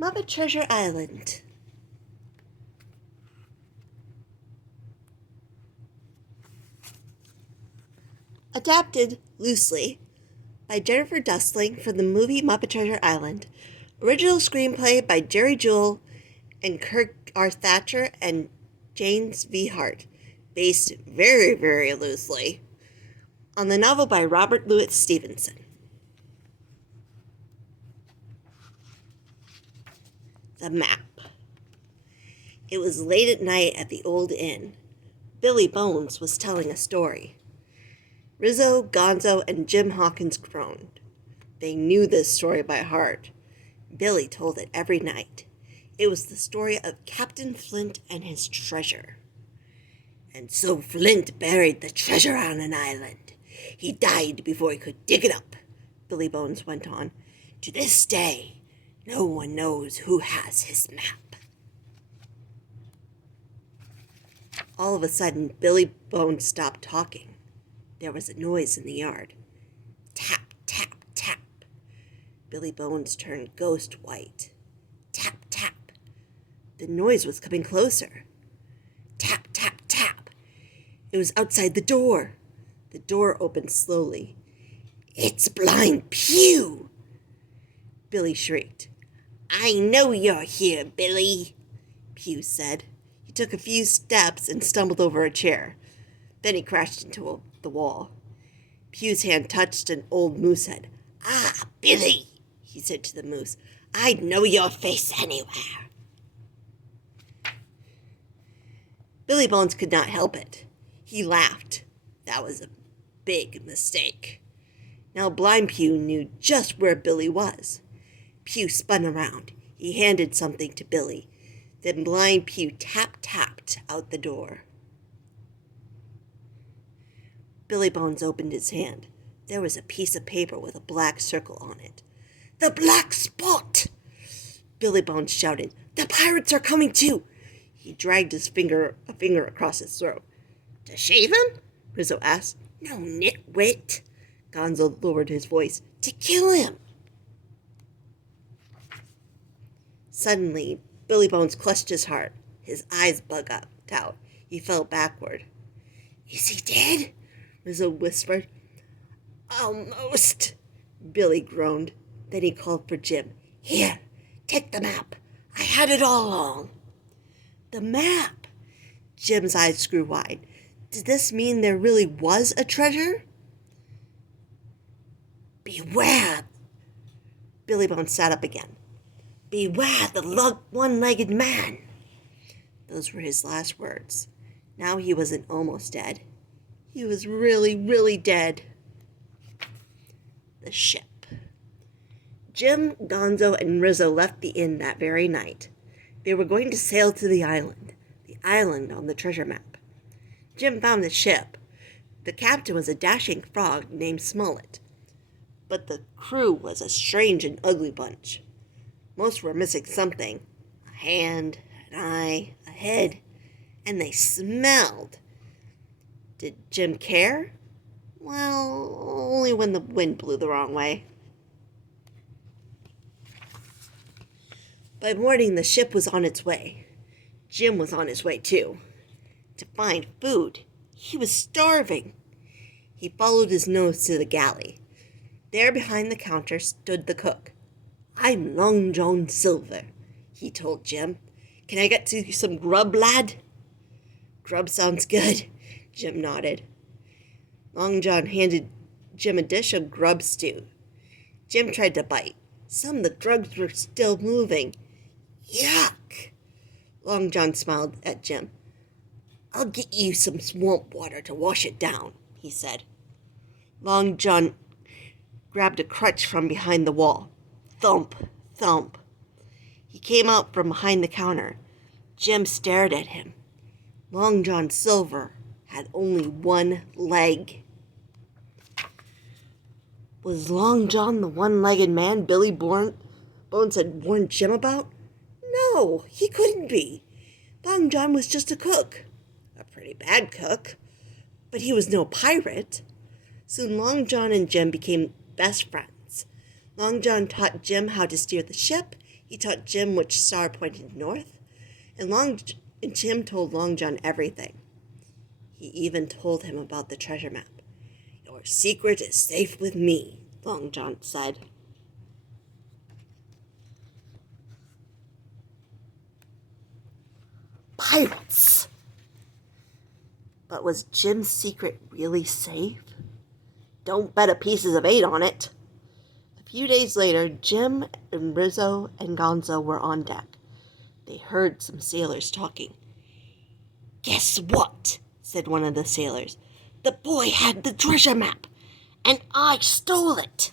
Muppet Treasure Island. Adapted loosely by Jennifer Dustling from the movie Muppet Treasure Island. Original screenplay by Jerry Jewell and Kirk R. Thatcher and James V. Hart. Based very, very loosely on the novel by Robert Louis Stevenson. The map. It was late at night at the old inn. Billy Bones was telling a story. Rizzo, Gonzo, and Jim Hawkins groaned. They knew this story by heart. Billy told it every night. It was the story of Captain Flint and his treasure. And so Flint buried the treasure on an island. He died before he could dig it up, Billy Bones went on. To this day, no one knows who has his map. All of a sudden, Billy Bones stopped talking. There was a noise in the yard. Tap, tap, tap. Billy Bones turned ghost white. Tap, tap. The noise was coming closer. Tap, tap, tap. It was outside the door. The door opened slowly. It's Blind Pew! Billy shrieked. I know you're here, Billy, Pew said. He took a few steps and stumbled over a chair. Then he crashed into the wall. Pew's hand touched an old moose head. Ah, Billy, he said to the moose. I'd know your face anywhere. Billy Bones could not help it. He laughed. That was a big mistake. Now Blind Pew knew just where Billy was. Pew spun around. He handed something to Billy. Then Blind Pew tapped out the door. Billy Bones opened his hand. There was a piece of paper with a black circle on it. The black spot! Billy Bones shouted. The pirates are coming too! He dragged a finger across his throat. To shave him? Rizzo asked. No, nitwit. Gonzo lowered his voice. To kill him! Suddenly, Billy Bones clutched his heart. His eyes bugged out. He fell backward. Is he dead? Rizzo whispered. Almost, Billy groaned. Then he called for Jim. Here, take the map. I had it all along. The map! Jim's eyes grew wide. Did this mean there really was a treasure? Beware! Billy Bones sat up again. Beware the one-legged man! Those were his last words. Now he wasn't almost dead. He was really, really dead. The ship. Jim, Gonzo, and Rizzo left the inn that very night. They were going to sail to the island on the treasure map. Jim found the ship. The captain was a dashing frog named Smollett, but the crew was a strange and ugly bunch. Most were missing something, a hand, an eye, a head, and they smelled. Did Jim care? Well, only when the wind blew the wrong way. By morning, the ship was on its way. Jim was on his way, too. To find food. He was starving. He followed his nose to the galley. There behind the counter stood the cook. I'm Long John Silver, he told Jim. Can I get you some grub, lad? Grub sounds good, Jim nodded. Long John handed Jim a dish of grub stew. Jim tried to bite. Some of the grubs were still moving. Yuck! Long John smiled at Jim. I'll get you some swamp water to wash it down, he said. Long John grabbed a crutch from behind the wall. Thump, thump. He came out from behind the counter. Jim stared at him. Long John Silver had only one leg. Was Long John the one-legged man Billy Bones had warned Jim about? No, he couldn't be. Long John was just a cook. A pretty bad cook. But he was no pirate. Soon Long John and Jim became best friends. Long John taught Jim how to steer the ship. He taught Jim which star pointed north, and Jim told Long John everything. He even told him about the treasure map. "Your secret is safe with me," Long John said. Pirates! But was Jim's secret really safe? Don't bet a pieces of 8 on it. A few days later, Jim and Rizzo and Gonzo were on deck. They heard some sailors talking. "Guess what?" said one of the sailors. "The boy had the treasure map, and I stole it."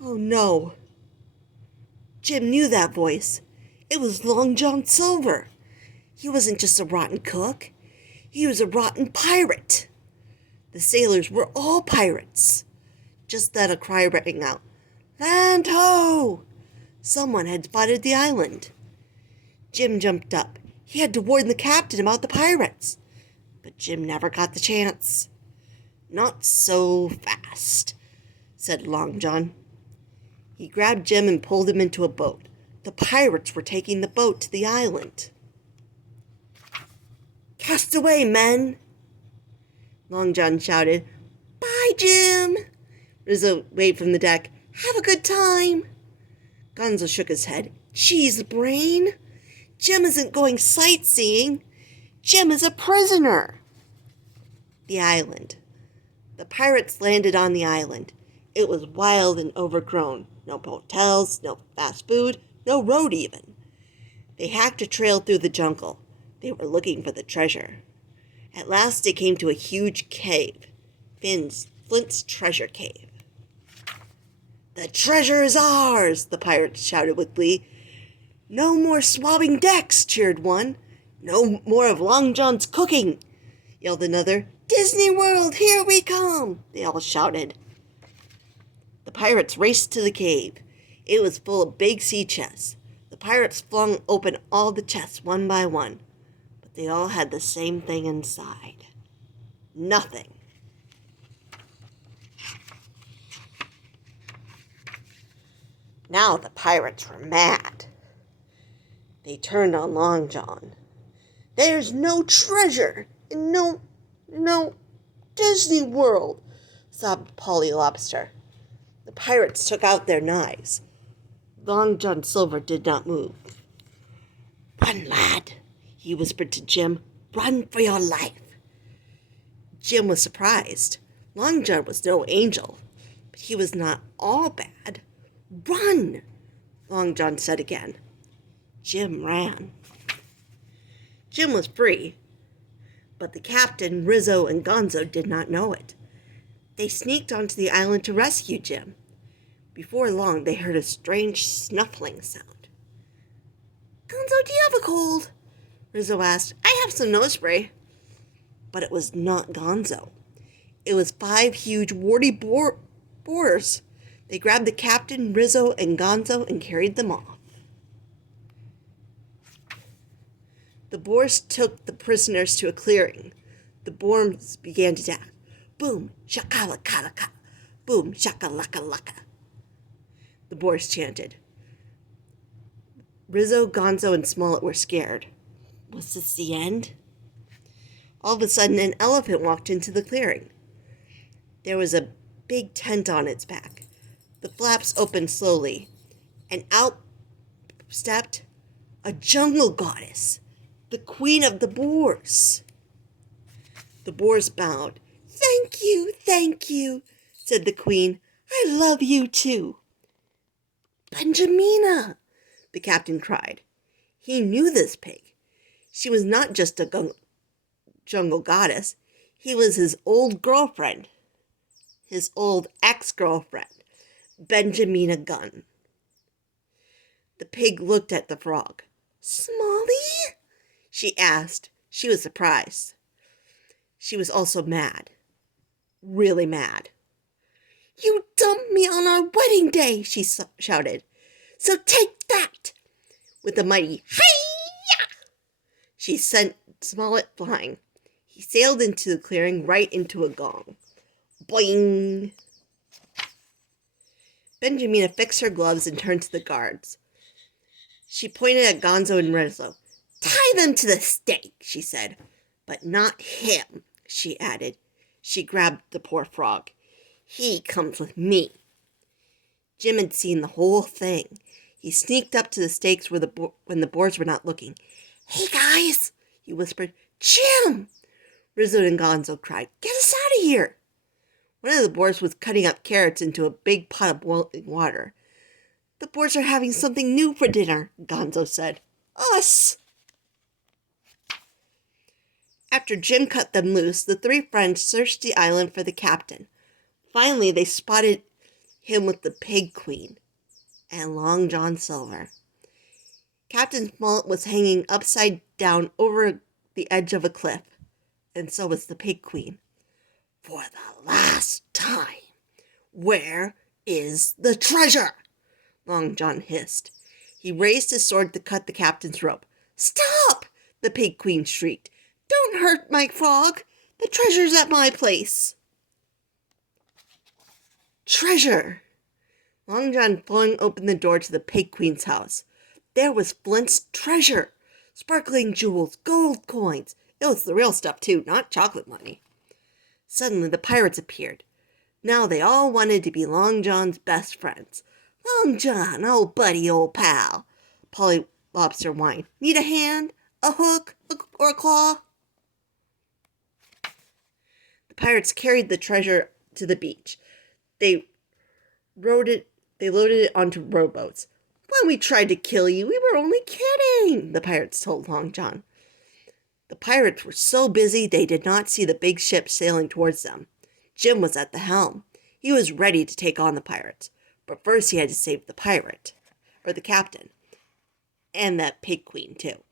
Oh no. Jim knew that voice. It was Long John Silver. He wasn't just a rotten cook. He was a rotten pirate. The sailors were all pirates. Just then a cry rang out. "Land ho!" Someone had spotted the island. Jim jumped up. He had to warn the captain about the pirates. But Jim never got the chance. "Not so fast," said Long John. He grabbed Jim and pulled him into a boat. The pirates were taking the boat to the island. "Cast away, men!" Long John shouted. "Bye, Jim!" Rizzo waved from the deck. "Have a good time!" Gonzo shook his head. "Cheese brain! Jim isn't going sightseeing. Jim is a prisoner!" The island. The pirates landed on the island. It was wild and overgrown. No hotels, no fast food, no road even. They hacked a trail through the jungle. They were looking for the treasure. At last they came to a huge cave. Flint's treasure cave. "The treasure is ours!" the pirates shouted with glee. "No more swabbing decks!" cheered one. "No more of Long John's cooking!" yelled another. "Disney World, here we come!" they all shouted. The pirates raced to the cave. It was full of big sea chests. The pirates flung open all the chests one by one, but they all had the same thing inside. Nothing. Now the pirates were mad. They turned on Long John. "There's no treasure in no Disney World," sobbed Polly Lobster. The pirates took out their knives. Long John Silver did not move. "Run, lad," he whispered to Jim. "Run for your life." Jim was surprised. Long John was no angel, but he was not all bad. "Run," Long John said again. Jim ran. Jim was free, but the captain, Rizzo, and Gonzo did not know it. They sneaked onto the island to rescue Jim. Before long, they heard a strange snuffling sound. "Gonzo, do you have a cold?" Rizzo asked. "I have some nose spray." But it was not Gonzo. It was 5 huge, warty boars. They grabbed the captain, Rizzo, and Gonzo and carried them off. The boars took the prisoners to a clearing. The boars began to attack. Boom, shakalaka, boom, shakalaka. The boars chanted. Rizzo, Gonzo, and Smollett were scared. Was this the end? All of a sudden, an elephant walked into the clearing. There was a big tent on its back. The flaps opened slowly, and out stepped a jungle goddess, the queen of the boars. The boars bowed. Thank you, said the queen. "I love you too." "Benjamina," the captain cried. He knew this pig. She was not just a jungle goddess. He was his old girlfriend, his old ex-girlfriend, Benjamina Gunn. The pig looked at the frog. "Smalley?" she asked. She was surprised. She was also mad. Really mad. "You dumped me on our wedding day," she shouted. "So take that!" With a mighty hi-ya, she sent Smollett flying. He sailed into the clearing right into a gong. Boing! Benjamina fixed her gloves and turned to the guards. She pointed at Gonzo and Rizzo. "Tie them to the stake," she said. "But not him," she added. She grabbed the poor frog. "He comes with me." Jim had seen the whole thing. He sneaked up to the stakes when the boars were not looking. "Hey, guys," he whispered. "Jim!" Rizzo and Gonzo cried. "Get us out of here!" One of the boars was cutting up carrots into a big pot of boiling water. "The boars are having something new for dinner," Gonzo said. "Us!" After Jim cut them loose, the three friends searched the island for the captain. Finally, they spotted him with the Pig Queen and Long John Silver. Captain Smollett was hanging upside down over the edge of a cliff, and so was the Pig Queen. "For the last time, where is the treasure?" Long John hissed. He raised his sword to cut the captain's rope. "Stop!" the Pig Queen shrieked. "Don't hurt my frog. The treasure's at my place." Treasure! Long John flung open the door to the Pig Queen's house. There was Flint's treasure. Sparkling jewels, gold coins. It was the real stuff, too, not chocolate money. Suddenly, the pirates appeared. Now they all wanted to be Long John's best friends. "Long John, old buddy, old pal," Polly Lobster whined. "Need a hand? A hook? Or a claw?" The pirates carried the treasure to the beach. They loaded it onto rowboats. "When we tried to kill you, we were only kidding," the pirates told Long John. The pirates were so busy they did not see the big ship sailing towards them. Jim was at the helm. He was ready to take on the pirates. But first he had to save the pirate, or the captain, and that Pig Queen, too.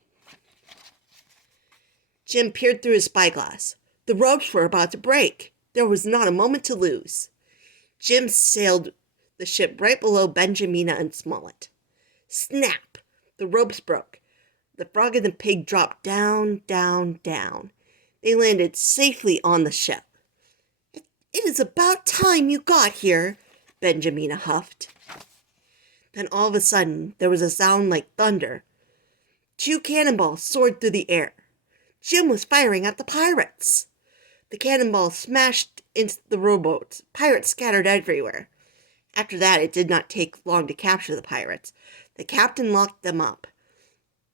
Jim peered through his spyglass. The ropes were about to break. There was not a moment to lose. Jim sailed the ship right below Benjamina and Smollett. Snap! The ropes broke. The frog and the pig dropped down, down, down. They landed safely on the ship. "It is about time you got here," Benjamina huffed. Then all of a sudden, there was a sound like thunder. 2 cannonballs soared through the air. Jim was firing at the pirates. The cannonballs smashed into the rowboats. Pirates scattered everywhere. After that, it did not take long to capture the pirates. The captain locked them up.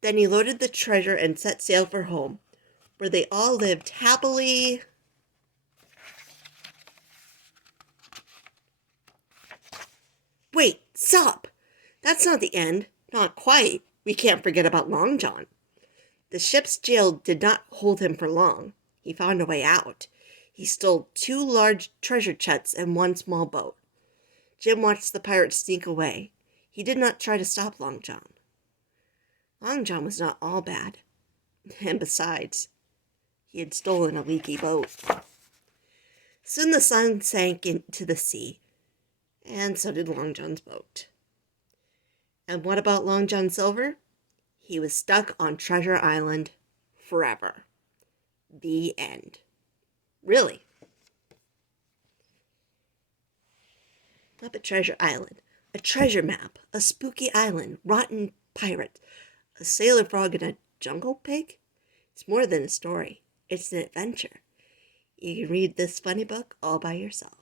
Then he loaded the treasure and set sail for home, where they all lived happily. Wait, stop! That's not the end. Not quite. We can't forget about Long John. The ship's jail did not hold him for long. He found a way out. He stole 2 large treasure chests and 1 small boat. Jim watched the pirates sneak away. He did not try to stop Long John. Long John was not all bad. And besides, he had stolen a leaky boat. Soon the sun sank into the sea, and so did Long John's boat. And what about Long John Silver? He was stuck on Treasure Island forever. The end. Really. Muppet Treasure Island. A treasure map. A spooky island. Rotten pirate. A sailor frog and a jungle pig? It's more than a story. It's an adventure. You can read this funny book all by yourself.